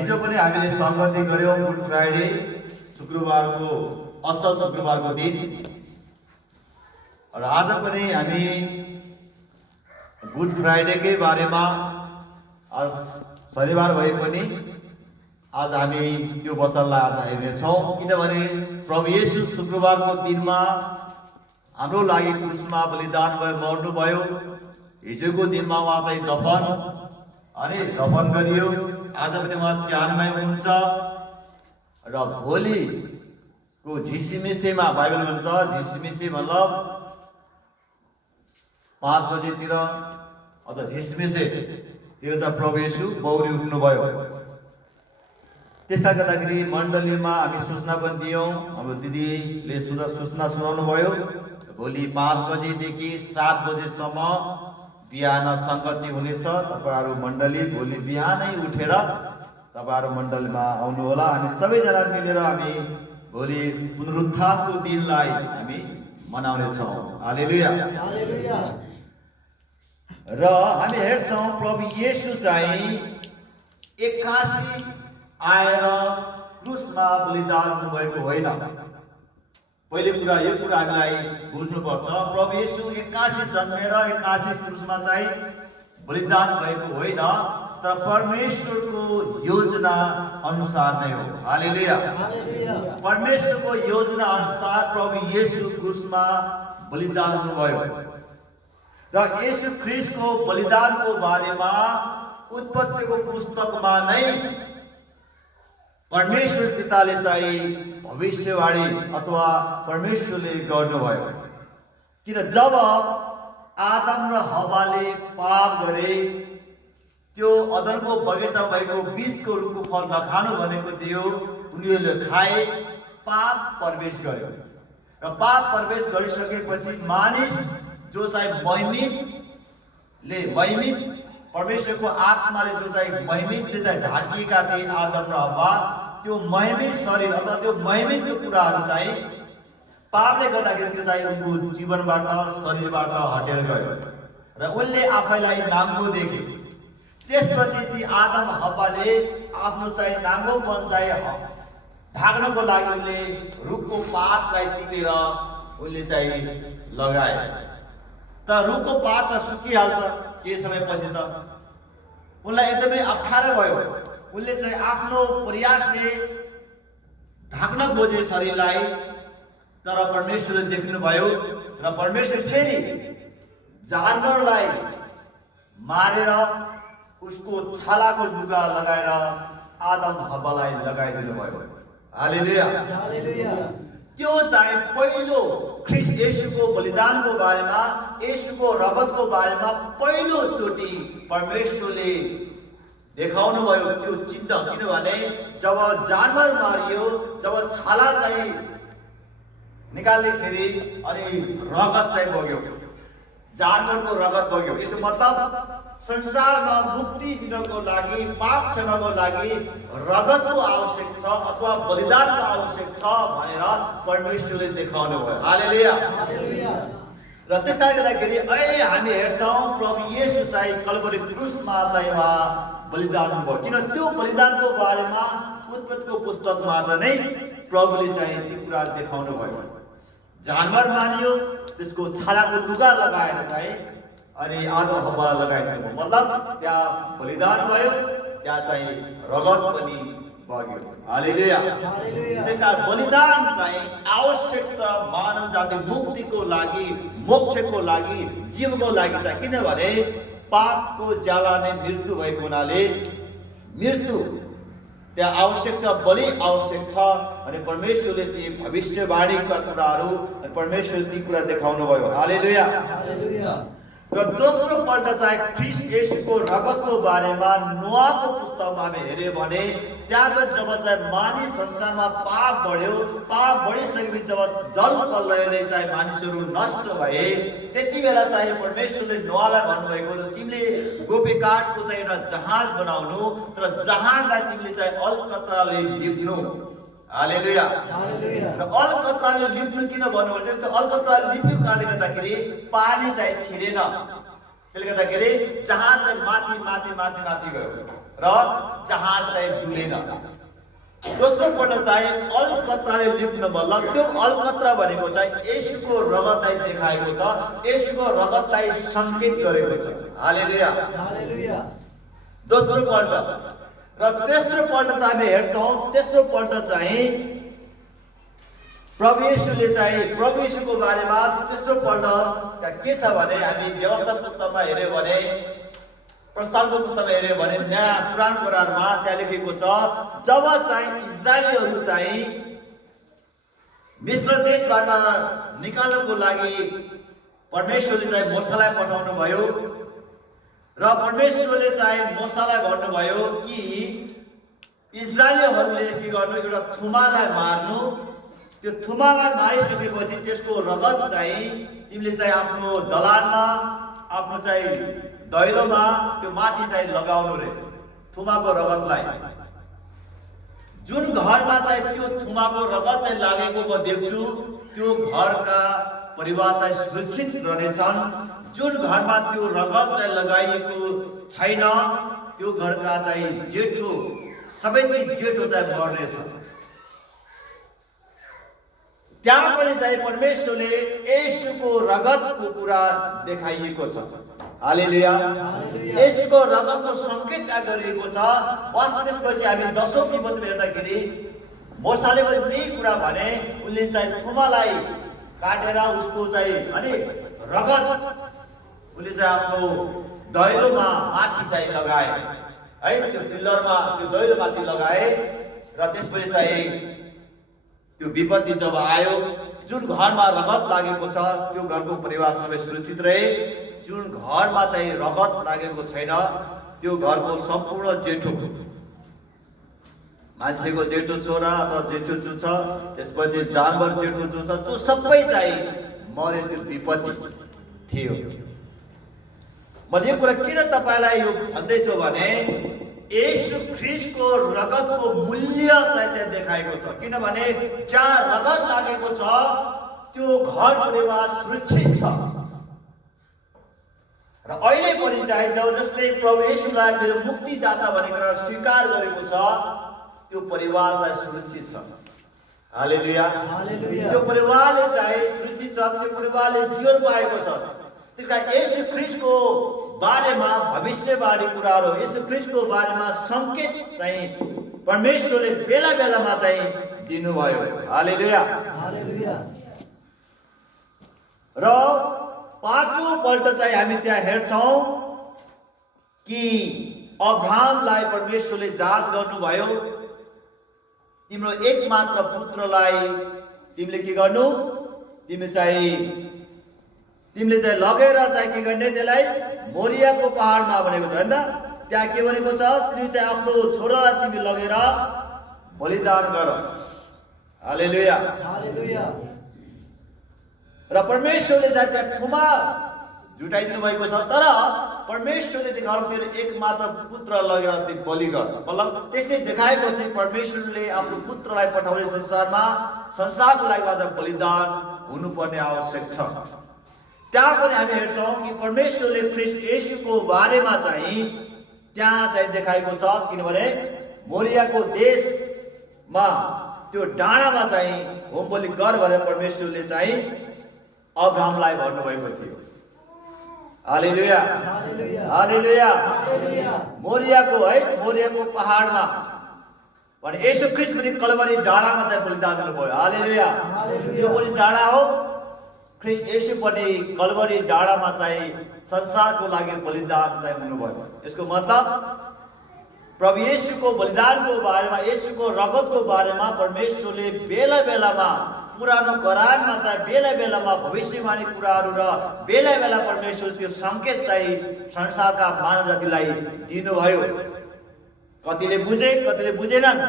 हिजो पनि हामीले संगति गर्यौं गुड फ्राइडे शुक्रबारको असल शुक्रबारको दिन र आज पनि हामी गुड फ्राइडेकै बारेमा आज शनिबार भए पनि आज हामी त्यो वचनलाई आज हेर्नेछौँ किनभने प्रभु येशू शुक्रबारको दिनमा हाम्रो लागि क्रुसमा बलिदान भयो मर्नु भयो। हिजोको दिनमा उहाँ चाहिँ दफन गरियो। आज पनि उहाँ च्यानमा हुनुहुन्छ र भोलिको झिसिमिसेमा बाइबल भन्छ झिसिमिसे मतलब 5 बजेतिर अथवा झिसिमिसेतिर चाहिँ प्रभु येशू बौरी उठ्नु भयो। त्यसका गर्दाखेरि मण्डलीमा हामी सूचना पनि दियौँ। हाम्रो दिदीले सूचना सुनाउनु भयो भोलि 5 बजेदेखि 7 बजेसम्म बिहान संगति हुनेछ। तपाईहरु मण्डली भोलि बिहानै उठेर तपाईहरु मण्डलीमा आउनु होला। हामी सबैजना मिलेर हामी भोलि पुनरुत्थानको दिनलाई हामी मनाउने छौं। हालेलुया हालेलुया। र हामी हेर्छौं प्रभु येशू चाहिँ एक्कासी आएर क्रुसमा बलिदान हुनुभएको होइन। पहिले कुरा यो कुरा हामीलाई बुझ्नुपर्छ प्रभु येशू एक्कासी जन्मेर एक्कासी क्रुसमा चाहिँ बलिदान भएको होइन, तर परमेश्वरको योजना अनुसार नै हो। हालेलुया परमेश्वरको योजना अनुसार प्रभु येशू क्रुसमा बलिदान हुनुभयो र येशू ख्रीष्टको बलिदानको बारेमा उत्पत्तिको पुस्तकमा नै परमेश्वर पिताले चाहिँ भविष्यवाणी अथवा परमेश्वरले गर्नुभयो। किन जब आदम र हव्वाले पाप गरे त्यो अदनको बगैँचा भएको बीजको रुखको फल नखानु भनेको थियो, उनीहरूले खाए, पाप प्रवेश गर्यो र पाप प्रवेश गरिसकेपछि मानिस जो चाहिँ महिमित परमेश्वरको आत्माले जो चाहिँ महिमितले चाहिँ ढाकिएका थिए आदम र हव्वा, त्यो महिमित शरीर अथवा त्यो महिमितको कुराहरू चाहिँ पापले गर्दाखेरि त्यो चाहिँ उनको जीवनबाट शरीरबाट हटेर गयो र उनले आफैलाई नाङ्गो देखे। त्यसपछि ती आदम हव्वाले आफ्नो चाहिँ नाङ्गोपन चाहिँ ढाक्नको लागि उनले रुखको पातलाई टिपेर उनले चाहिँ लगाए। तर रुखको पात त सुकिहाल्छ केही समयपछि त उनलाई एकदमै अप्ठ्यारो भयो। उनले चाहिँ आफ्नो प्रयासले ढाक्न खोजे शरीरलाई, तर परमेश्वरले देख्नु भयो र परमेश्वर फेरि जानवरलाई मारेर उसको छालाको लुगा लगाएर आदम हव्वालाई लगाइदिनु भयो। हालेलुया त्यो चाहिँ पहिलो ख्रीष्ट येशूको बलिदानको बारेमा, येशूको रगतको बारेमा पहिलो चोटि परमेश्वरले देखाउनु भयो त्यो चिन्ह। किनभने जब जानवर मारियो, जब छाला चाहिँ निकाल्दाखेरि अनि रगत चाहिँ बग्यो, जानवरको रगत बग्यो। यसको मतलब संसारमा मुक्ति दिनको लागि, पाप क्षमाको लागि रगतको आवश्यक छ अथवा बलिदानको आवश्यक छ भनेर परमेश्वरले देखाउनु भयो। हालेलुया र त्यसका गर्दाखेरि अहिले हामी हेर्छौँ प्रभु येशू चाहिँ कल्वरी क्रुसमा चाहिँ उहाँ बलिदान हुनुभयो। किन त्यो बलिदानको बारेमा उत्पत्तिको पुस्तकबाट नै प्रभुले चाहिँ ती कुरा देखाउनु भयो। जानवर मारियो, त्यसको छालाको लुगा लगाएर चाहिँ अनि आदम हव्वालाई लगाइदिनु, मतलब त्यहाँ बलिदान भयो, त्यहाँ चाहिँ रगत पनि बग्यो। हालेलुया त्यसका बलिदान चाहिँ आवश्यक छ मानव जाति मुक्तिको लागि, मोक्षको लागि, जीवको लागि छ। किनभने पापको ज्याला नै मृत्यु भएको हुनाले मृत्यु त्यहाँ आवश्यक छ, बलि आवश्यक छ। अनि परमेश्वरले ती भविष्यवाणीका कुराहरू परमेश्वरले ती कुरा देखाउनु भयो। हालेलुया र दोस्रो पल्ट चाहिँ ख्रीष्ट येशूको रगतको बारेमा नोआको पुस्तकमा हामी हेर्यो भने त्यहाँबाट जब चाहिँ मानिस संसारमा पाप बढ्यो, पाप बढिसकेपछि जब जल प्रलयले चाहिँ मानिसहरू नष्ट भए, त्यति बेला चाहिँ परमेश्वरले नोआलाई भन्नुभएको तिमीले गोपे काठको चाहिँ एउटा जहाज बनाउनु, तर जहाजलाई तिमीले चाहिँ अलकत्राले लिप्नु। हालेलुया र अलकत्राले लिप्नु किन भन्नु भने त्यो अलकत्राले लिप्नु कारणले गर्दाखेरि पानी चाहिँ छिरेन, त्यसले गर्दाखेरि जहाज चाहिँ माथि माथि माथि माथि गयो र जहाज चाहिँ डुबेन। दोस्रो पल्ट चाहिँ अलकत्राले लिप्न मतलब त्यो अलकत्रा भनेको चाहिँ येशूको रगतलाई देखाएको छ, येशूको रगतलाई संकेत गरेको छ। हालेलुया हालेलुया। दोस्रो पल्ट र तेस्रो पल्ट चाहिँ हामी हेर्छौँ। तेस्रो पल्ट चाहिँ प्रभु येशूको बारेमा तेस्रो पल्ट के छ भने हामी व्यवस्था पुस्तकमा हेर्यो भने, प्रस्थानको पुस्तकमा हेर्यो भने नयाँ पुरानो करारमा त्यहाँ लेखेको छ, जब चाहिँ इजरायलीहरू चाहिँ मिस्र देशबाट निकाल्नको लागि परमेश्वरले चाहिँ मोसालाई पठाउनु भयो र परमेश्वरले चाहिँ मोसालाई भन्नुभयो कि इजरायलीहरूले के गर्नु, एउटा थुमालाई मार्नु। त्यो थुमालाई मारिसकेपछि त्यसको रगत चाहिँ तिमीले चाहिँ आफ्नो दलानमा, आफ्नो चाहिँ दैलोमा त्यो माथि चाहिँ लगाउनु रे, थुमाको रगतलाई। जुन घरमा चाहिँ त्यो थुमाको रगत चाहिँ लागेको म देख्छु, त्यो घरका परिवार चाहिँ सुरक्षित रहनेछन्। जुन घरमा त्यो रगत चाहिँ लगाइएको छैन, त्यो घरका चाहिँ जेठो, सबै जेठो चाहिँ मर्नेछ। त्यहाँ पनि चाहिँ परमेश्वरले येशूको रगतको कुरा देखाइएको छ। हालेलुया। येशूको रगतको संकेत त्यहाँ गरिएको छ। वास्तवमा त्यसपछि हामी 10औं पदमा हेर्दाखेरि मोसाले पनि त्यही कुरा भने, उनले चाहिँ थुमालाई काटेर उसको चाहिँ अनि रगत उनले चाहिँ आफ्नो दैलोमा माथि चाहिँ लगाए है, त्यो पिल्लरमा त्यो दैलोमाथि लगाए र त्यसपछि चाहिँ त्यो विपत्ति जब आयो, जुन घरमा रगत लागेको छ त्यो घरको परिवार सबै सुरक्षित रहे। जुन घरमा चाहिँ रगत लागेको छैन, त्यो घरको सम्पूर्ण जेठो, मान्छेको जेठो छोरा अथवा जेठो जो छ, त्यसपछि जानवर जेठो जो छ, त्यो सबै चाहिँ मरे। त्यो विपत्ति थियो। मैले यो कुरा किन तपाईँलाई यो भन्दैछु भने येशू ख्रीष्टको रगतको मूल्य चाहिँ त्यहाँ देखाएको छ। किनभने जहाँ रगत लागेको छ त्यो घर परिवार सुरक्षित छ। र अहिले पनि चाहिँ जसले प्रभु येशूलाई मेरो मुक्तिदाता भनेर स्वीकार गरेको छ, त्यो परिवार चाहिँ सुरक्षित छ। हालेलुया। त्यो परिवारले चाहिँ सुरक्षित छ, त्यो परिवारले जीवन पाएको छ। त्यसका येशू ख्रीष्टको बारेमा भविष्यवाणी कुराहरू, येशू ख्रीष्टको बारेमा संकेत चाहिँ परमेश्वरले बेला बेलामा चाहिँ दिनुभयो। हालेलुया। र पाँचौं पल्ट चाहिँ हामी त्यहाँ हेर्छौँ कि अब्राहमलाई परमेश्वरले जाँच गर्नुभयो। तिम्रो एकमात्र पुत्रलाई तिमीले के गर्नु, तिमीले चाहिँ लगेर चाहिँ के गर्ने, त्यसलाई मोरियाको पहाडमा भनेको छ हैन। त्यहाँ के भनेको छ, तिमी चाहिँ आफ्नो छोरालाई तिमी लगेर बलिदान गर। हालेलुया। र परमेश्वरले चाहिँ त्यहाँ थुमा जुटाइदिनु भएको छ, तर परमेश्वरले देखाउनु तेरो एकमात्र पुत्र लगेर तिमी बलि गर। मतलब त्यसले देखाएको चाहिँ परमेश्वरले आफ्नो पुत्रलाई पठाउने संसारमा, संसारको लागि आज बलिदान हुनुपर्ने आवश्यक छ। त्यहाँ पनि हामी हेर्छौँ कि परमेश्वरले ख्रीष्ट येशूको बारेमा चाहिँ त्यहाँ चाहिँ देखाएको छ। किनभने मोरियाको देशमा त्यो डाँडामा चाहिँ होम बलि गर भनेर परमेश्वरले चाहिँ अब्राहमलाई भन्नुभएको थियो। हालेलुया। हालेलुया। मोरियाको पहाडमा भने येशू ख्रीष्ट पनि कलवरी डाँडामा चाहिँ बलिदान गर्नुभयो। हालेलुया। त्यो पनि डाँडा हो। ख्रीष्ट येशू पनि कलवरी डाँडामा चाहिँ संसारको लागि बलिदान चाहिँ हुनुभयो। यसको मतलब प्रभु येशूको बलिदानको बारेमा, येशूको रगतको बारेमा परमेश्वरले बेला बेलामा, पुरानो करारमा चाहिँ बेला बेलामा भविष्यवाणी कुराहरू र बेला बेला परमेश्वर त्यो संकेत चाहिँ संसारका मानव जातिलाई दिनुभयो। कतिले बुझे, कतिले बुझेनन्।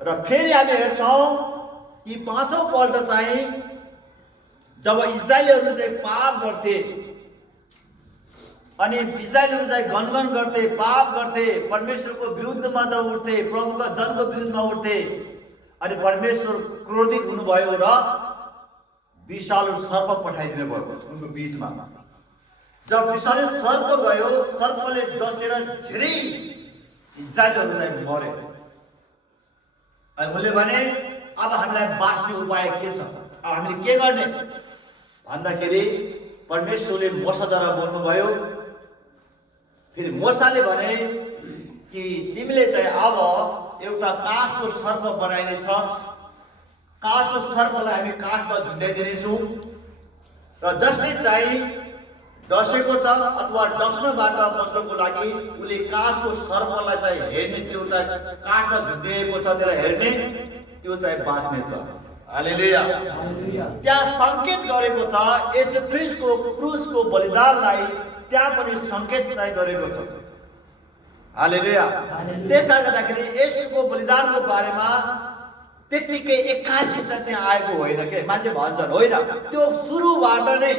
र फेरि हामी हेर्छौँ कि पाँचौं पल्ट चाहिँ जब इजरायलीहरू चाहिँ पाप गर्थे, अनि इजरायलीहरू चाहिँ गनगन गर्थे, पाप गर्थे, परमेश्वरको विरुद्धमा जब उठ्थे, प्रभुका जनको विरुद्धमा उठ्थे, अनि परमेश्वर क्रोधित हुनुभयो र विषालु सर्प पठाइदिनु भएको उनको बीचमा। जब विषालु सर्प गयो, सर्पले डसेर धेरै इजरायलीहरू चाहिँ मरे। अनि उनले भने अब हामीलाई बाँच्ने उपाय के छ, अब हामीले के गर्ने भन्दाखेरि परमेश्वरले मोसाद्वारा बोल्नुभयो। फेरि मोसाले भने कि तिमीले चाहिँ अब एउटा काठको सर्प बनाइनेछ, काठको सर्पलाई हामी काठमा झुन्डाइदिनेछौँ र जसले चाहिँ डसेको छ अथवा डस्नबाट बस्नको लागि उसले काठको सर्पलाई चाहिँ हेर्ने, त्यो चाहिँ काठमा झुन्डिएको छ त्यसलाई हेर्ने, त्यो चाहिँ बाँच्नेछ। हालेलुया। त्यहाँ सङ्केत गरेको छ येशू ख्रीष्टको क्रुसको बलिदानलाई, त्यहाँ पनि सङ्केत चाहिँ गरेको छ। हालेलुया। त्यसले गर्दाखेरि येशूको बलिदानको बारेमा त्यतिकै 81 चाहिँ त्यहाँ आएको होइन के मान्छे भन्छन्, होइन, त्यो सुरुबाट नै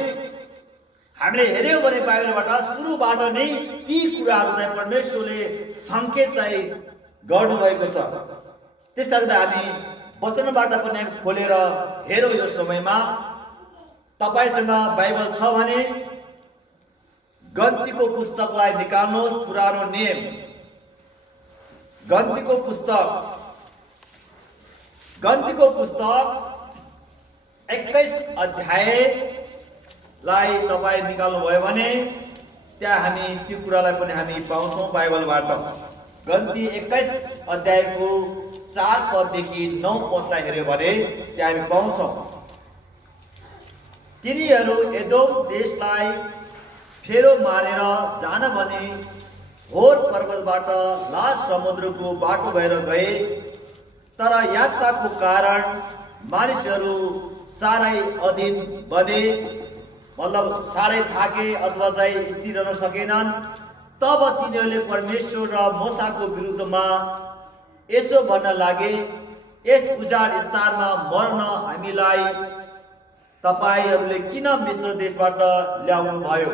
हामीले हेऱ्यौँ भने बाइबलबाट सुरुबाट नै ती कुराहरू चाहिँ परमेश्वरले सङ्केत चाहिँ गर्नुभएको छ। त्यसले गर्दा हामी वचनबाट पनि खोलेर हेरौँ। यो समयमा तपाईँसँग बाइबल छ भने गन्तीको पुस्तकलाई निकाल्नुहोस्। पुरानो नियम गन्तीको पुस्तक 21 अध्यायलाई तपाईँ निकाल्नु भयो भने त्यहाँ हामी त्यो कुरालाई पनि हामी पाउँछौँ बाइबलबाट। गन्ती 21 अध्यायको 4 पददेखि 9 पदलाई हेऱ्यो भने त्यहाँ हामी पाउँछौँ, तिनीहरू एदोम देशलाई फेरो मारेर जान भने होर पर्वतबाट लाल समुद्रको बाटो भएर गए। तर यात्राको कारण मानिसहरू साह्रै अधीन बने, मतलब साह्रै थाके अथवा चाहिँ स्थिर रहन सकेनन्। तब तिनीहरूले परमेश्वर र मोसाको विरुद्धमा यसो भन्न लागे, यस उजाड स्थानमा मर्न हामीलाई तपाईँहरूले किन मिश्र देशबाट ल्याउनु भयो?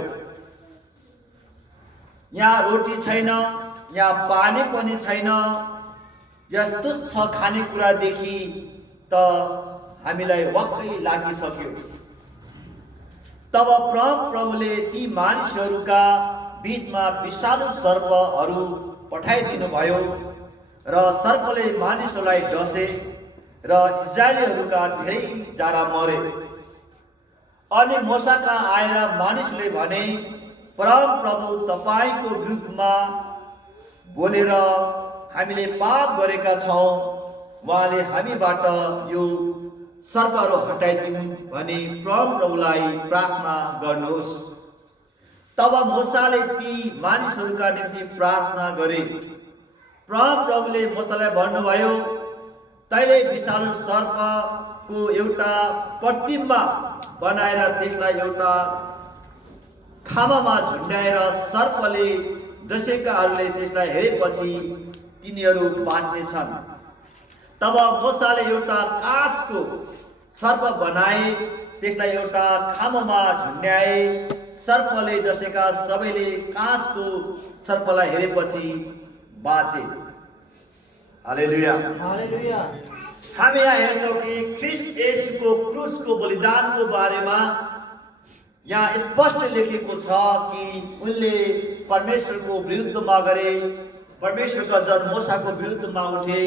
यहाँ रोटी छैन, यहाँ पानी पनि छैन, यस तुच्छ खानेकुरादेखि त हामीलाई वाक्कै लागिसक्यो। तब प्रभुले ती मानिसहरूका बीचमा विषालु सर्पहरू पठाइदिनु भयो र सर्पले मानिसहरूलाई डसे र इजरायलीहरूका धेरै जना मरे। अनि मोसा कहाँ आएर मानिसले भने, परम प्रभु तपाईँको विरुद्धमा बोलेर हामीले पाप गरेका छौँ, उहाँले हामीबाट यो सर्पहरू हटाइदिउँ भनी परम प्रभुलाई प्रार्थना गर्नुहोस्। तब मोसाले ती मानिसहरूका निम्ति प्रार्थना गरे। परम प्रभुले मोसालाई भन्नुभयो, तैँले विषालु सर्पको एउटा प्रतिमा बनाएर त्यसलाई एउटा खामामा झुन्डाएर सर्पले डसेकाहरूले त्यसलाई हेरेपछि तिनीहरू बाँच्नेछन्। तब मोसाले एउटा काँसको सर्प बनाए, त्यसलाई एउटा खामामा झुन्ड्याए। सर्पले डसेका सबैले काँसको सर्पलाई हेरेपछि बाँचे। हालेलुया। हामी यहाँ हेर्छौँ कि ख्रीष्ट येशूको क्रुसको बलिदानको बारेमा यहाँ स्पष्ट लेखेको छ कि उनले परमेश्वरको विरुद्धमा गरे, परमेश्वरका जन मोसाको विरुद्धमा उठे।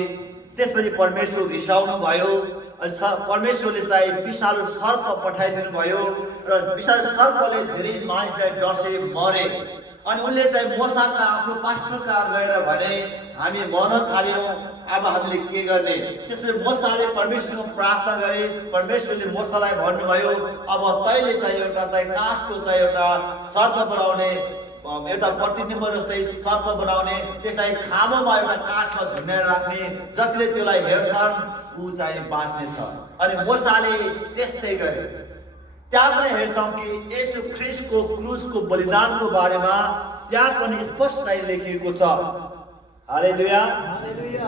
त्यसपछि परमेश्वर रिसाउनु भयो अनि परमेश्वरले चाहिँ विषालु सर्प पठाइदिनु भयो र विषालु सर्पले धेरै मानिसलाई डसे, मरे। अनि उनले चाहिँ मोसाका आफ्नो पास्टर कहाँ गएर भने, हामी मर्न थाल्यौँ, अब हामीले के गर्ने? त्यसपछि मोसाले परमेश्वरको प्रार्थना गरे। परमेश्वरले मोसालाई भन्नुभयो, अब तैँले चाहिँ एउटा चाहिँ काँसको चाहिँ एउटा सर्प बनाउने, एउटा प्रतिबिम्ब जस्तै सर्प बनाउने, त्यसलाई खामोमा एउटा काठमा झुन्डाएर राख्ने, जतिले त्यसलाई हेर्छन् ऊ चाहिँ बाँच्नेछ। अनि मोसाले त्यस्तै गरे। त्यहाँ पनि हेर्छौँ कि येशू ख्रीष्टको क्रुसको बलिदानको बारेमा त्यहाँ पनि स्पष्ट लेखिएको छ। हालेलुया।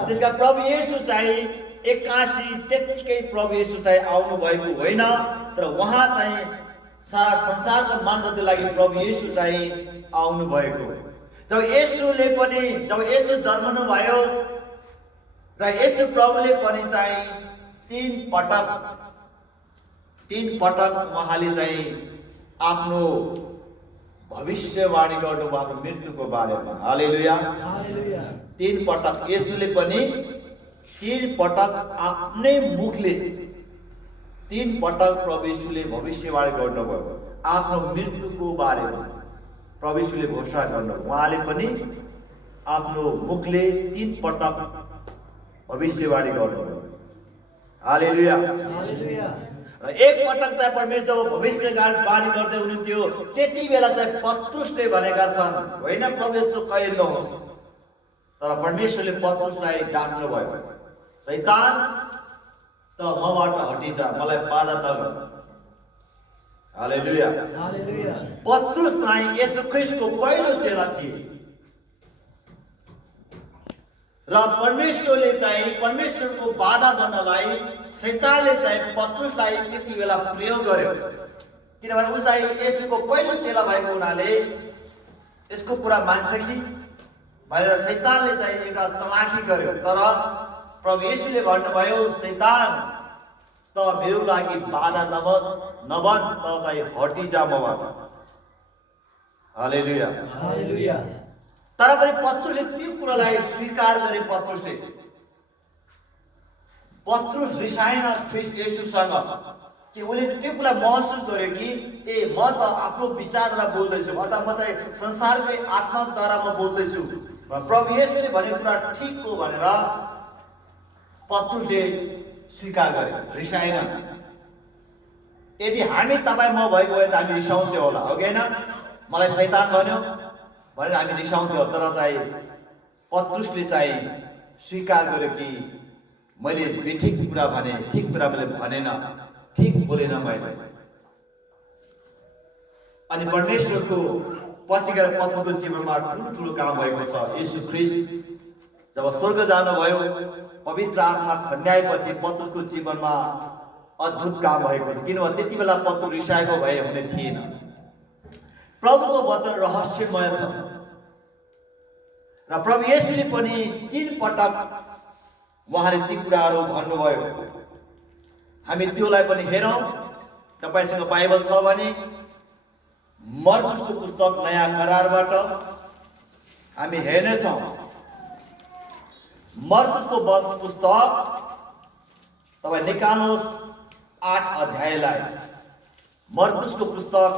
त्यसका प्रभु येशू चाहिँ 81 त्यतिकै प्रभु येशू चाहिँ आउनु भएको होइन, तर उहाँ चाहिँ सारा संसारको मानवताको लागि प्रभु येशू चाहिँ आउनु भएको। जब येशू जन्मनु भयो र येशू प्रभुले पनि चाहिँ 3 पटक तीन पटक उहाँले चाहिँ आफ्नो भविष्यवाणी गर्नुभएको मृत्युको बारेमा। हालेलुया। तीन पटक येशूले पनि तीन पटक आफ्नै मुखले तीन पटक प्रभु येशूले भविष्यवाणी गर्नुभयो आफ्नो मृत्युको बारेमा। प्रभु येशूले घोषणा गर्नुभयो, उहाँले पनि आफ्नो मुखले तीन पटक भविष्यवाणी गर्नुभयो। हालेलुया। र एक पटक चाहिँ परमेश्वर भविष्यवाणी गर्दै हुनुहुन्थ्यो, त्यति बेला चाहिँ पत्रुसले भनेका छन्, होइन प्रभु यस्तो कहिले नहोस्। तर परमेश्वरले पत्रुसलाई डाक्नु भयो, शैतान त मबाट हटिजा, मलाई बाधा नगर। हालेलुया। पत्रुस चाहिँ येशू ख्रीष्टको पहिलो चेला थिए र परमेश्वरले चाहिँ परमेश्वरको बाधा गर्नलाई शैतानले चाहिँ पत्रुसलाई त्यति बेला प्रयोग गर्यो, किनभने ऊ चाहिँ येशूको पहिलो चेला भएको हुनाले यसको कुरा मान्छ कि भनेर शैतानले चाहिँ एउटा चलाखी गर्यो। तर प्रभु येशूले भन्नुभयो, शैतान त मेरो लागि बाधा नबन, त चाहिँ हटिजा मबाट। हालेलुया। तर पनि पत्रुसले त्यो कुरालाई स्वीकार गरे। पत्रुस रिसाएन ख्रीष्ट येशूसँग, कि उसले त्यो कुरा महसुस गर्यो कि ए म त आफ्नो विचारद्वारा बोल्दैछु, अथवा म चाहिँ संसारकै आत्माद्वारा म बोल्दैछु, प्रभु येशूले भनेको कुरा ठिक हो भनेर पत्रुसले स्वीकार गरे, रिसाएन। यदि हामी तपाईँ म भएको भए त हामी रिसाउँथ्यो होला, हो कि होइन? मलाई शैतान भन्यो भनेर हामी रिसाउँथ्यो। तर चाहिँ पत्रुसले चाहिँ स्वीकार गर्यो कि मैले बेठिक कुरा भने, ठिक कुरा मैले भनेन, ठिक बोलेन मैले। अनि परमेश्वरको पछि गएर पत्रुसको जीवनमा ठुलो काम भएको छ। येशू ख्रीष्ट जब स्वर्ग जानुभयो, पवित्र आत्मा खन्याएपछि पत्रुसको जीवनमा अद्भुत काम भएको छ, किनभने त्यति बेला पत्रुस रिसाएको भए हुने थिएन। प्रभुको वचन रहस्यमय छ र प्रभु येशूले पनि तीन पटक उहाँले ती कुराहरू भन्नुभयो। हामी त्योलाई पनि हेरौँ। तपाईसँग बाइबल छ भने मर्कुसको पुस्तक नयाँ करारबाट हामी हेर्नेछौँ। मर्कुसको पुस्तक तपाईँ निकाल्नुहोस् 8 अध्यायलाई। मर्कुसको पुस्तक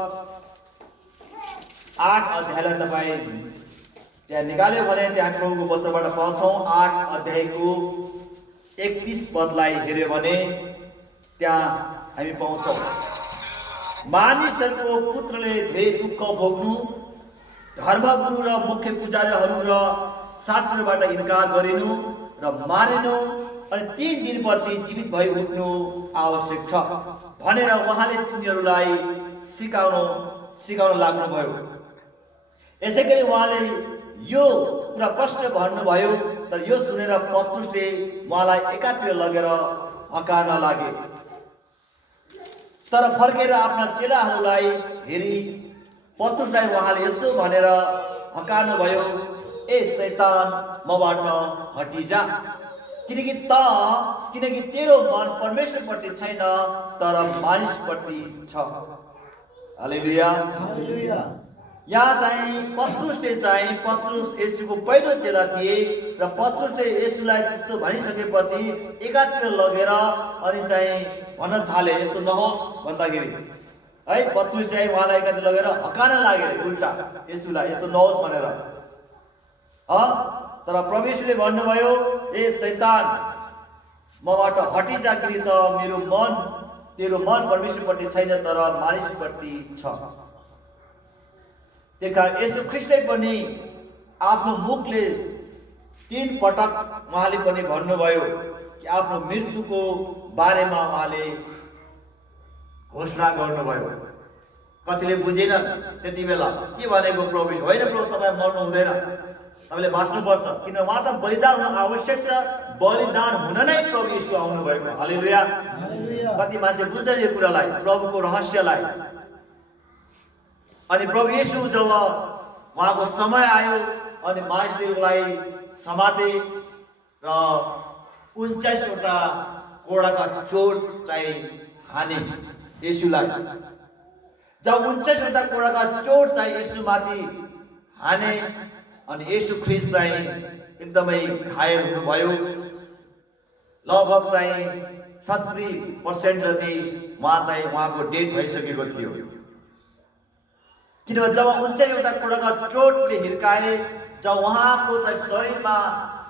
8 अध्यायलाई तपाईँ त्यहाँ निकाल्यो भने त्यहाँ प्रभुको वचनबाट पाउँछौँ। 8 अध्यायको 31 पदलाई हेऱ्यो भने त्यहाँ हामी पाउँछौँ, मानिसहरूको पुत्रले धेरै दुःख भोग्नु, धर्मगुरु र मुख्य पुजारीहरू र शास्त्रबाट इन्कार गरिनु र मारिनु, अनि 3 दिनपछि जीवित भई उठ्नु आवश्यक छ भनेर उहाँले तिनीहरूलाई सिकाउन लाग्नुभयो। यसै गरी उहाँले यो कुरा प्रश्न भन्नुभयो। तर यो सुनेर पत्रुसले उहाँलाई एकातिर लगेर हकार्न लागे। तर फर्केर आफ्ना चेलाहरूलाई हेरी पत्रुसलाई उहाँले यसो भनेर हकार्नु भयो, ए शैतान मबाट हटिजा, किनकि तेरो मन परमेश्वरपट्टि छैन तर मानिसपट्टि छ। हालेलुया। यहाँ चाहिँ पत्रुस येशूको पहिलो चेला थिए र पत्रुसले येशूलाई त्यस्तो भनिसकेपछि एकातिर लगेर अनि चाहिँ भन्न थाले, यस्तो नहोस् भन्दाखेरि है पत्रुस चाहिँ उहाँलाई एकातिर लगेर हकार्न लागे उल्टा येशूलाई, यस्तो नहोस् भनेर। तर प्रभु येशूले भन्नुभयो, ए शैतान मबाट हटिजा, कि त तेरो मन परमेश्वरपट्टि छैन तर मानिसपट्टि छ। त्यही कारण येशू ख्रीष्टले पनि आफ्नो मुखले 3 पटक उहाँले पनि भन्नुभयो कि आफ्नो मृत्युको बारेमा उहाँले घोषणा गर्नुभयो। कतिले बुझेन त्यति बेला के भनेको प्रभु, होइन प्रभु तपाईँ मर्नु हुँदैन, तपाईँले बाँच्नुपर्छ, किन उहाँ त बलिदान हुन आवश्यक छ, बलिदान हुन नै प्रभु येशू आउनुभएको। हालेलुया। कति मान्छे बुझ्दैन यो कुरालाई, प्रभुको रहस्यलाई। अनि प्रभु येशू जब उहाँको समय आयो अनि मानिसले उसलाई समाते र 49 वटा कोडाका चोट चाहिँ हाने, येशूलाई। जब 49वटा कुराका चोट चाहिँ येशूमाथि हाने अनि येशू ख्रीष्ट चाहिँ एकदमै घायल हुनुभयो। लगभग चाहिँ 70% जति उहाँको डेथ भइसकेको थियो। किनभने जब 49वटा कुराका चोटले हिर्काए, जब उहाँको चाहिँ शरीरमा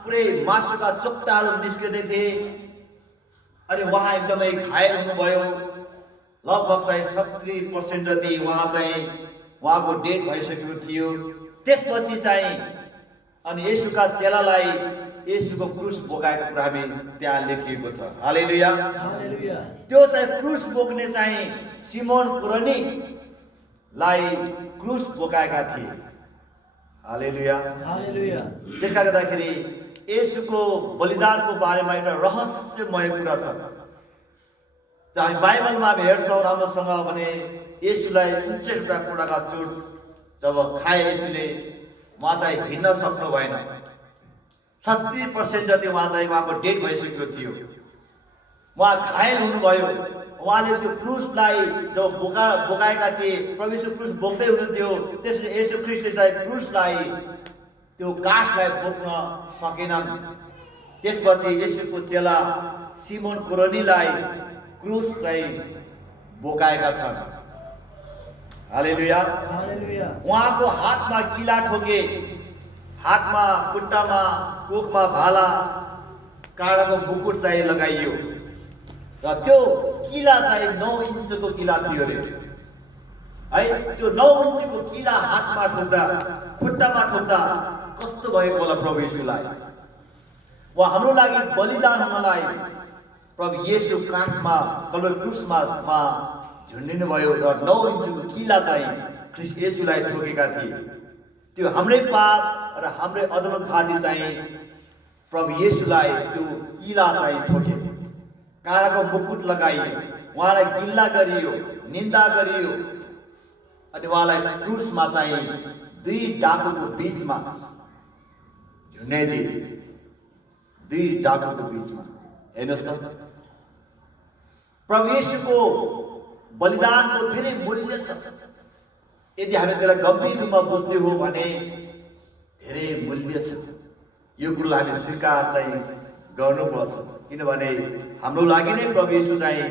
पुरै मासुका चोक्टाहरू निस्किँदै थिए अनि उहाँ एकदमै घायल हुनुभयो। लगभग चाहिँ 70% जति उहाँको डेथ भइसकेको थियो। त्यसपछि चाहिँ अनि येशूका चेलालाई येशूको क्रुस बोकाएको कुरा हामी त्यहाँ लेखिएको छ। हालेलुया। त्यो चाहिँ क्रुस बोक्ने चाहिँ सिमोन कुरेनीलाई क्रुस बोकाएका थिए। हालेलुया। त्यसले गर्दाखेरि येशूको बलिदानको बारेमा एउटा रहस्यमय कुरा छ। हामी बाइबलमा हामी हेर्छौँ राम्रोसँग भने येशूलाई 49वटा कुराका चोट जब खाए येशूले, उहाँ चाहिँ हिँड्न सक्नु भएन। 70% जति उहाँको डेथ भइसकेको थियो। उहाँ घायल हुनुभयो। उहाँले त्यो क्रुसलाई जब बोकाएका थिए, प्रभु यीशु क्रुस बोक्दै हुनुहुन्थ्यो। त्यसपछि येशू ख्रीष्टले चाहिँ क्रुसलाई त्यो काठलाई बोक्न सकेनन्। त्यसपछि येशूको चेला सिमोन कुरेनीलाई क्रुस चाहिँ बोकाएका छन्। हालेलुया। उहाँको हातमा किला ठोके, हातमा, खुट्टामा, कोखमा भाला, काँडाको मुकुट चाहिँ लगाइयो र त्यो किला चाहिँ 9 इन्चको किला थियो अरे है। त्यो 9 इन्चको किला हातमा ठोक्दा, खुट्टामा ठोक्दा कस्तो भएको होला प्रभु येशूलाई। उहाँ हाम्रो लागि बलिदान हुनलाई प्रभु येशू काठमा कल्वरी क्रुसमा झुन्डिनु भयो र 9 इन्चको किला चाहिँ ख्रीष्ट येशूलाई ठोकेका थिए। त्यो हाम्रै पाप र हाम्रै अधर्म खातिर चाहिँ प्रभु येशूलाई त्यो किला चाहिँ ठोक्यो। काँडाको मुकुट लगाइयो, उहाँलाई गिल्ला गरियो, निन्दा गरियो अनि उहाँलाई क्रुसमा चाहिँ 2 डाकुको बीचमा झुन्ड्याइदिए। 2 डाकुको बीचमा। हेर्नुहोस् त, प्रभु येशूको बलिदानको धेरै मूल्य छ। यदि हामी त्यसलाई गम्भीर रूपमा बुझ्ने हो भने धेरै मूल्य छ। यो कुरो हामी स्वीकार चाहिँ गर्नुपर्छ, किनभने हाम्रो लागि नै प्रभु येशू चाहिँ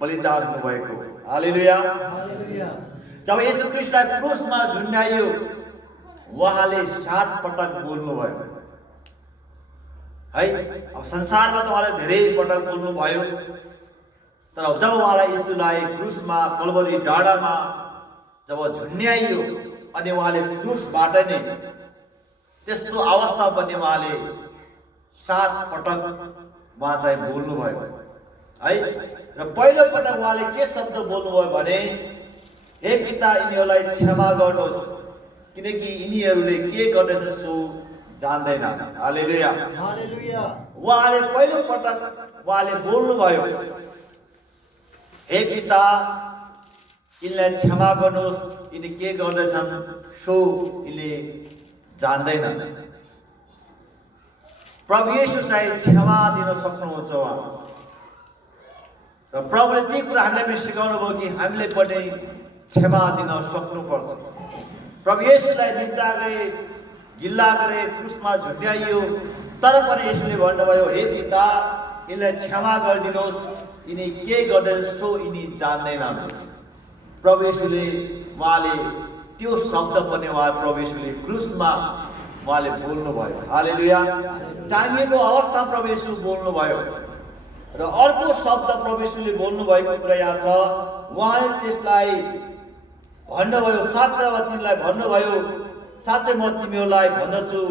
बलिदान हुनुभएको। हालेलुया। जब येशू ख्रीष्टलाई क्रुसमा झुन्ड्याइयो, उहाँले 7 पटक बोल्नुभयो है। अब संसारमा त उहाँले धेरै पटक बोल्नुभयो, तर जब उहाँलाई येशूलाई क्रुसमा कल्वरी डाँडामा जब झुन्ड्याइयो अनि उहाँले क्रुसबाट नै त्यस्तो अवस्था पनि उहाँले 7 पटक उहाँ चाहिँ बोल्नुभयो है। र पहिलो पटक उहाँले के शब्द बोल्नुभयो भने, हे पिता, यिनीहरूलाई क्षमा गर्नुहोस् किनकि यिनीहरूले के गर्दैछ सो जान्दैन। हालेलुया। उहाँले पहिलो पटक उहाँले बोल्नुभयो, हे पिता, यिनलाई क्षमा गर्नुहोस्, यिनी के गर्दैछन् सो यिनले जान्दैन। प्रभु येशू चाहिँ क्षमा दिन सक्नुहुन्छ उहाँ। र प्रभुले त्यही कुरा हामीलाई पनि सिकाउनु भयो कि हामीले पनि क्षमा दिन सक्नुपर्छ। प्रभु येशूलाई निन्दा गरे, गिल्ला गरे, क्रुसमा झुन्ड्याइयो, तर पनि येशूले भन्नुभयो, हे पिता, यिनलाई क्षमा गरिदिनुहोस्, यिनी के गर्दैछ सो यिनी जान्दैनन्। प्रभु येशूले उहाँले त्यो शब्द पनि प्रभु येशूले क्रुसमा उहाँले बोल्नुभयो। हालेलुया। टाँगिएको अवस्था प्रभु येशू बोल्नुभयो। र अर्को शब्द प्रभु येशूले बोल्नुभएको कुरा यहाँ छ। उहाँले त्यसलाई भन्नुभयो, 7 तिमीलाई भन्नुभयो, साँच्चै म तिमीहरूलाई भन्दछु,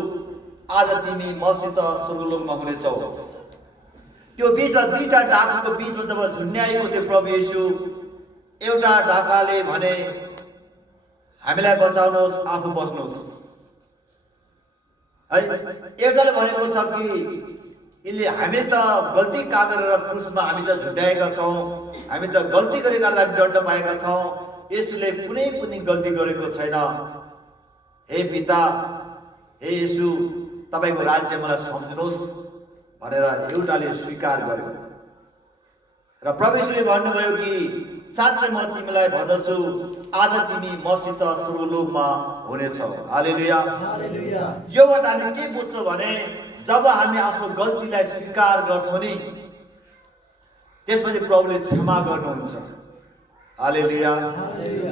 आज तिमी मसित स्वर्गलोकमा हुनेछौ। त्यो बिचमा 2टा डाकुको बिचमा जब झुन्ड्याएको थियो प्रभु येशू, एउटा ढाकाले भने, हामीलाई बचाउनुहोस्, आफू बस्नुहोस् है। एउटाले भनेको छ कि यसले हामी त गल्ती काम गरेर क्रुसमा हामी त झुन्ड्याएका छौँ, हामी त गल्ती गरेका हामी दण्ड पाएका छौँ, यसले कुनै पनि गल्ती गरेको छैन। हे पिता, हे येशू, तपाईँको राज्य मलाई सम्झिनुहोस् भनेर एउटाले स्वीकार गर्यो। र प्रभु येशूले भन्नुभयो कि साँच्चै म तिमीलाई भन्दछु आज तिमी मसित स्वर्गलोकमा हुनेछौ। हालेलुया। योबाट हामी के बुझ्छौँ भने जब हामी आफ्नो गल्तीलाई स्वीकार गर्छौँ नि त्यसपछि प्रभुले क्षमा गर्नुहुन्छ। हालेलुया।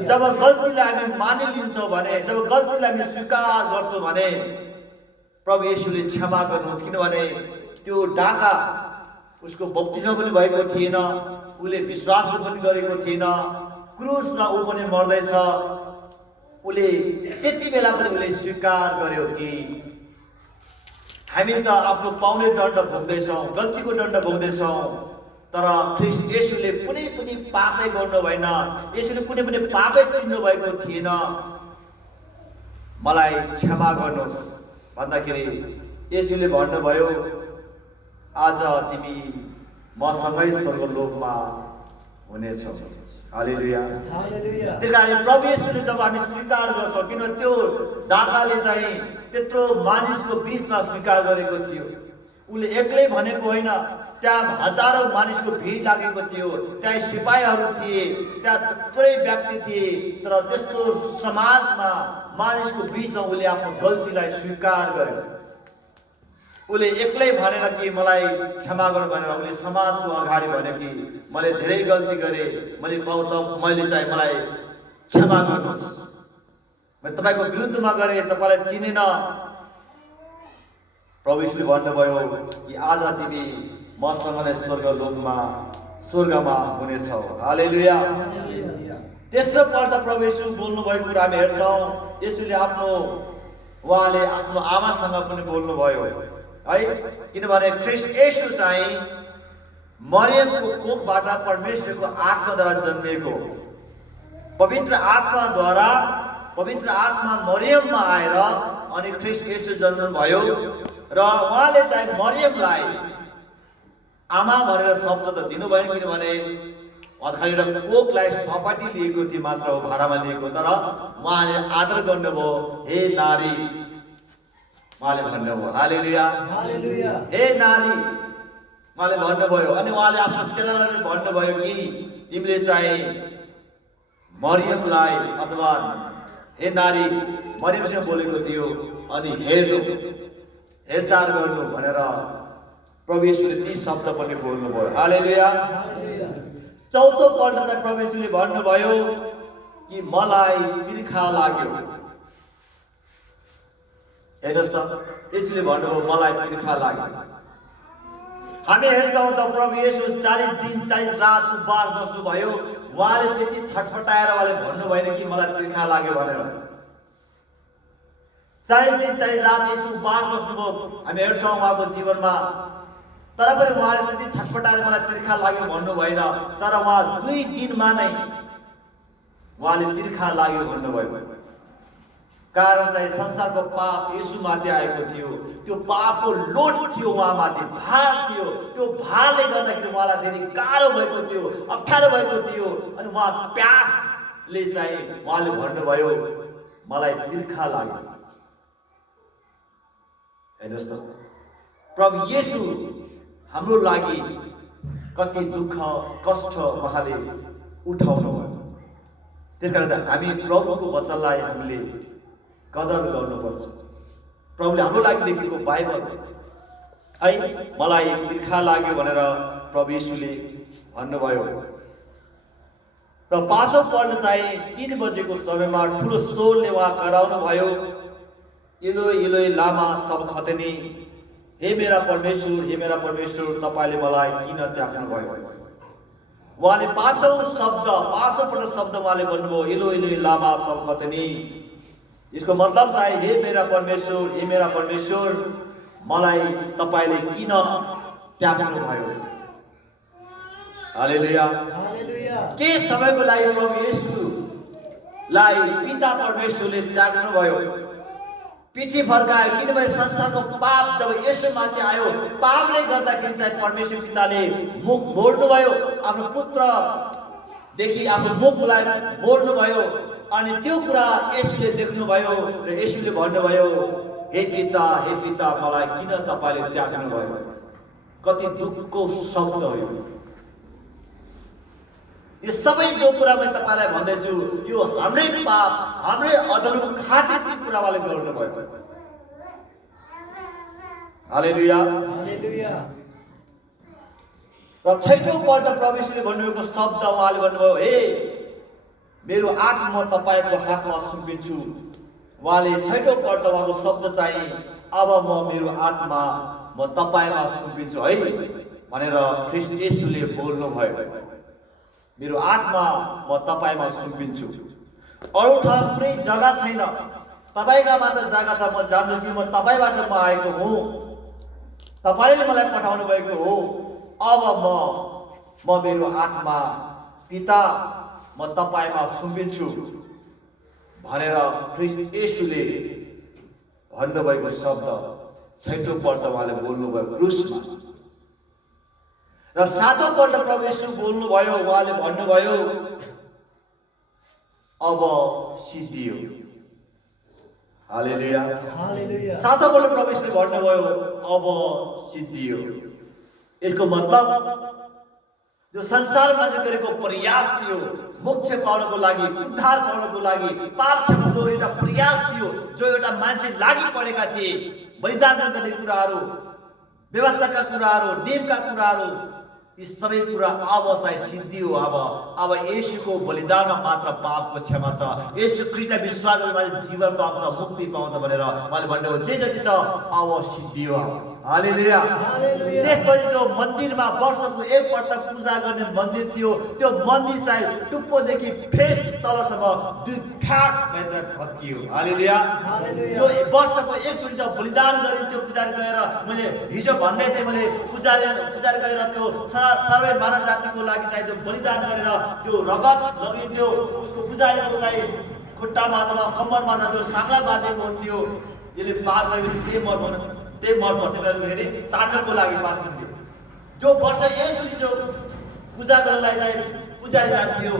जब गल्तीलाई हामी मानिलिन्छौँ भने, जब गल्तीलाई हामी स्वीकार गर्छौँ भने प्रभु येशूले क्षमा गर्नुहुन्छ। किनभने त्यो डाका उसको बप्तिस्मा पनि भएको थिएन, उसले विश्वास पनि गरेको थिएन, क्रुसमा ऊ पनि मर्दैछ। उसले त्यति बेला पनि उसले स्वीकार गर्यो कि हामी त आफ्नो पाउने दण्ड भोग्दैछौँ, गल्तीको दण्ड भोग्दैछौँ, तर ख्रीष्ट येशूले कुनै पनि पापै गर्नु भएन, येशूले कुनै पनि पापै चिन्नु भएको थिएन। मलाई क्षमा गर्नुहोस् भन्दाखेरि येशूले भन्नुभयो आज तिमी मसँगै स्वर्गलोकमा हुनेछौ। हालेलुया। त्यस कारण प्रभु येशूले जब हामी स्वीकार गर्छौँ, किन त्यो डाकाले चाहिँ त्यत्रो मानिसको बिचमा स्वीकार गरेको थियो, उसले एक्लै भनेको होइन, त्यहाँ हजारौँ मानिसको भिड लागेको थियो, त्यहाँ सिपाहीहरू थिए, त्यहाँ थुप्रै व्यक्ति थिए, तर त्यस्तो समाजमा मानिसको बिचमा उसले आफ्नो गल्तीलाई स्वीकार गर्यो। उसले एक्लै भनेर कि मलाई क्षमा गर्नु भनेर उसले समाजको अगाडि भन्यो कि मैले धेरै गल्ती गरेँ, मैले चाहिँ मलाई क्षमा गर्नुहोस्, मैले तपाईँको विरुद्धमा गरेँ, तपाईँलाई चिनेन। प्रभु यीशुले भन्नुभयो कि आज तिमी मसँग नै स्वर्गमा हुनेछौ। हालेलुया। तेस्रो पल्ट प्रभु यीशु बोल्नु भएको कुरा हामी हेर्छौँ। यीशुले उहाँले आफ्नो आमासँग पनि बोल्नुभयो है, किनभने ख्रीष्ट येशू चाहिँ मरियमको कोखबाट परमेश्वरको आत्माद्वारा जन्मिएको, पवित्र आत्मा मरियममा आएर अनि ख्रीष्ट येशू जन्मनुभयो र उहाँले चाहिँ मरियमलाई आमा भनेर शब्द त दिनु भएन, किनभने खालि कोखलाई सपाटी लिएको थियो मात्र हो, भाडामा लिएको, तर उहाँले आदर गर्नुभयो, हे नारी उहाँले भन्नुभयो। हालेलुया। हे नारी उहाँले भन्नुभयो। अनि उहाँले आफ्नो चेलालाई भन्नुभयो कि तिमीले चाहिँ मरियमलाई अथवा हे नारी मरियमसँग बोलेको थियो, अनि हेरचाह गर्नु भनेर प्रभु येशूले ती शब्द पनि बोल्नुभयो। हालेलुया। चौथो पल्ट चाहिँ प्रभु येशूले भन्नुभयो कि मलाई तिर्खा लाग्यो। हेर्नुहोस् त, येशूले भन्नुभयो मलाई तिर्खा लाग्यो। हामी हेर्छौँ जब प्रभु येशू 40 दिन 40 रात उपवास बस्नुभयो, उहाँले त्यति छटपटाएर उहाँले भन्नु भएन कि मलाई तिर्खा लाग्यो भनेर। 40 दिन 40 रात येशू उपवास बस्नुभयो, हामी हेर्छौँ उहाँको जीवनमा, तर पनि उहाँले त्यति छटपटाएर मलाई तिर्खा लाग्यो भन्नु भएन, तर उहाँ 2 दिनमा नै उहाँले तिर्खा लाग्यो भन्नुभयो। कारण चाहिँ संसारको पाप येशूमाथि आएको थियो, त्यो पापको लोड थियो उहाँमाथि, भार थियो, त्यो भारले गर्दाखेरि उहाँलाई धेरै गाह्रो भएको थियो, अप्ठ्यारो भएको थियो। अनि उहाँ प्यासले चाहिँ उहाँले भन्नुभयो मलाई तिर्खा लाग्यो। हेर्नुहोस् त, प्रभु येशू हाम्रो लागि कति दुःख कष्ट उहाँले उठाउनु भयो। त्यस कारण हामी प्रभुको वचनलाई हामीले कदर गर्नुपर्छ। प्रभुले हाम्रो लागि लेखेको बाइबल है मलाई तिर्खा लाग्यो भनेर प्रभु येशूले भन्नुभयो। र पाँचौँ पल्ट चाहिँ 3 बजेको समयमा ठुलो स्वरले उहाँ कराउनु भयो, इलोई इलोई लामा सबखतनी, हे मेरा परमेश्वर तपाईँले मलाई किन त्याग्नु भयो। उहाँले पाँचौँ पल्ट शब्द उहाँले भन्नुभयो इलोई इलोई लामा सबखतनी। यसको मतलब चाहिँ हे मेरा परमेश्वर मलाई तपाईँले किन त्याग्नु भयो। हालेलुया। के समयको लागि प्रभु येशूलाई पिता परमेश्वरले त्याग्नु भयो, पिठी फर्कायो, किनभने संसारको पाप जब येशूमाथि आयो, पापले गर्दाखेरि चाहिँ परमेश्वर पिताले मुख मोड्नु भयो, आफ्नो पुत्रदेखि आफ्नो मुखलाई मोड्नु भयो। अनि त्यो कुरा येशूले देख्नुभयो र येशूले भन्नुभयो हे पिता मलाई किन तपाईँले त्याग्नु भयो। कति दुःखको शब्द हो यो। यो सबै जो कुरा मैले तपाईलाई भन्दैछु यो हाम्रै पाप हाम्रै अधर्मको खातिर ती कुरा उहाँले गर्नुभयो। हालेलुया हालेलुया। र 6औं पल्ट प्रभु येशूले भन्नुभएको शब्द उहाँले भन्नुभयो, हे मेरो आत्मा म तपाईको हातमा सुम्पिन्छु। उहाँले 6औं पल्ट उहाँको शब्द चाहिँ अब म मेरो आत्मा म तपाईमा सुम्पिन्छु है भनेर ख्रीष्ट येशूले बोल्नुभयो। मेरो आत्मा म तपाईमा सुम्पिन्छु। अरू ठाउँ कुनै जग्गा छैन, तपाईका मात्र जग्गा छ। म जान्छु कि म तपाईबाट म आएको हुँ, तपाईले मलाई पठाउनु भएको हो। अब म मेरो आत्मा पिता म तपाईमा सुम्पिन्छु भनेर ख्रीष्ट येशूले भन्नुभएको शब्द 6औं पल्ट उहाँले बोल्नुभयो क्रुसमा। र 7औं पल्ट प्रभु येशू बोल्नुभयो, उहाँले भन्नुभयो अब सिद्धियो। हालेलुया हालेलुया। 7औं पल्ट प्रभु येशूले भन्नुभयो अब सिद्धियो। यसको मतलब जो संसारमा चाहिँ गरेको प्रयास थियो मोक्ष पाउनको लागि, उद्धार पाउनको लागि, पाप क्षमाको एउटा प्रयास थियो, जो एउटा मान्छे लागि परेका थिए, बलिदान गर्ने कुराहरू, व्यवस्थाका कुराहरू, नियमका कुराहरू, यी सबै कुरा अब चाहिँ सिद्धियो। अब येशूको बलिदानमा मात्र पापको क्षमा छ। येशू ख्रीष्टमा विश्वास गरेर जीवन पाउँछ, मुक्ति पाउँछ भनेर उहाँले भन्नुभयो। जे जति छ अब सिद्धियो। हालेलुया। त्यसपछि जो मन्दिरमा वर्षको एकपल्ट पूजा गर्ने मन्दिर थियो, त्यो मन्दिर चाहिँ टुप्पोदेखि फेस तलसम्म 2 फ्याट भएर भत्कियो। हालेलुया। जो वर्षको एकचोटि जो बलिदान गरिन्थ्यो पुजारी गएर, मैले हिजो भन्दै थिएँ, मैले पुजारी गएर त्यो सर्वै मानव जातिको लागि चाहिँ त्यो बलिदान गरेर त्यो रगत लगिन्थ्यो, उसको पुजारीको चाहिँ खुट्टामा अथवा कम्मरमा जो साङ्ला बाँधेको हुन्थ्यो, यसले पार गरेपछि त्यही मर्छ त्यसलाई ताट्नको लागि पार्थिन्थ्यो। जो वर्ष एकचोटि जो पूजा गर्नलाई चाहिँ पुजारी जान्थ्यो,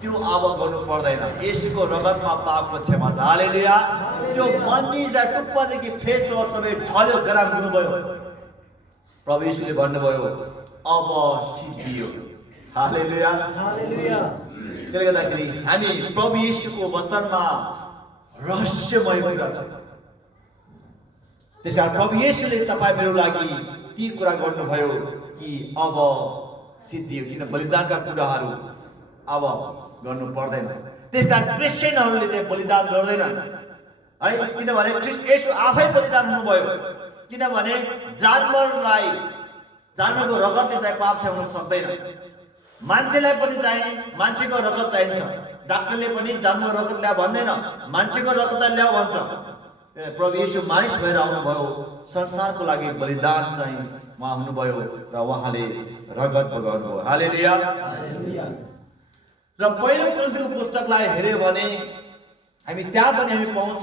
त्यो अब गर्नु पर्दैन। येशूको रगतमा पापको क्षमा छ। हालेलुया। त्यो मन्दिर चाहिँ टुप्पादेखि फेससम्म सबै ढल्यो, गराम गर्नुभयो। प्रभु येशूले भन्नुभयो अब सिद्धियो। हालेलुया हालेलुया। त्यसले गर्दाखेरि हामी प्रभु येशूको वचनमा रहस्यमय कुरा छ। त्यसकारण प्रभु येशूले तपाईँ मेरो लागि ती कुरा गर्नुभयो कि अब सिद्धियो, किन बलिदानका कुराहरू अब गर्नु पर्दैन। त्यसकारण क्रिस्चियनहरूले चाहिँ बलिदान गर्दैनन् है, किनभने ख्रीष्ट येशू आफै बलिदान हुनुभयो। किनभने जानवरको रगतले चाहिँ पाप क्षमा सक्दैन। मान्छेलाई पनि चाहिँ मान्छेको रगत चाहिन्छ। डाक्टरले पनि जानवर रगत ल्याऊ भन्दैन, मान्छेको रगत ल्याऊ भन्छ। प्रभु येशू मानिस भएर आउनुभयो, संसारको लागि बलिदान चाहिँ उहाँ हुनुभयो र उहाँले रगत बगाउनुभयो। हालेलुया। र पहिलो कोरिन्थीको पुस्तकलाई हेर्यो भने हामी त्यहाँ पनि हामी पाउँछौँ